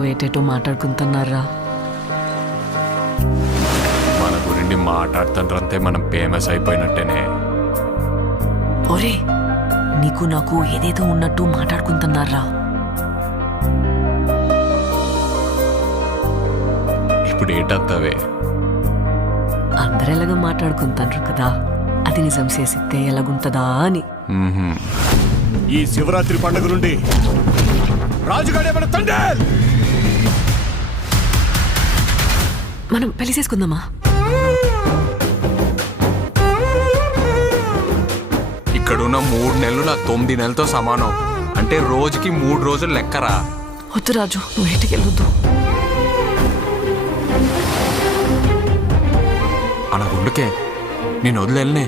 ఏటేటో మాట్లాడుకుంటున్నారా? మన గురించి మాట్లాడుతుంటే మనం ఫేమస్ అయిపోయినట్టేనే. ఒరే, నీకు నాకు ఏదేదో ఉన్నట్టు మాట్లాడుకుంటున్నారా? ఇప్పుడు ఏటత్తవే? అందరెలాగా మాట్లాడుకుంటారు కదా, అది నిజం చేసిస్తే ఎలాగుంటదా అని. ఈ శివరాత్రి పండుగ నుండి రాజుగాడే మన తండ్రి. మనం పెళ్లి చేసుకుందామా? ఇక్కడున్న 3 నెలలు నా 9 నెలలతో సమానం. అంటే రోజుకి 3 రోజులు లెక్కరా. వద్దు రాజు, నువ్వు ఇంటికి వెళ్ళొద్దు. అలా గుండుకే నేను వదిలేనే.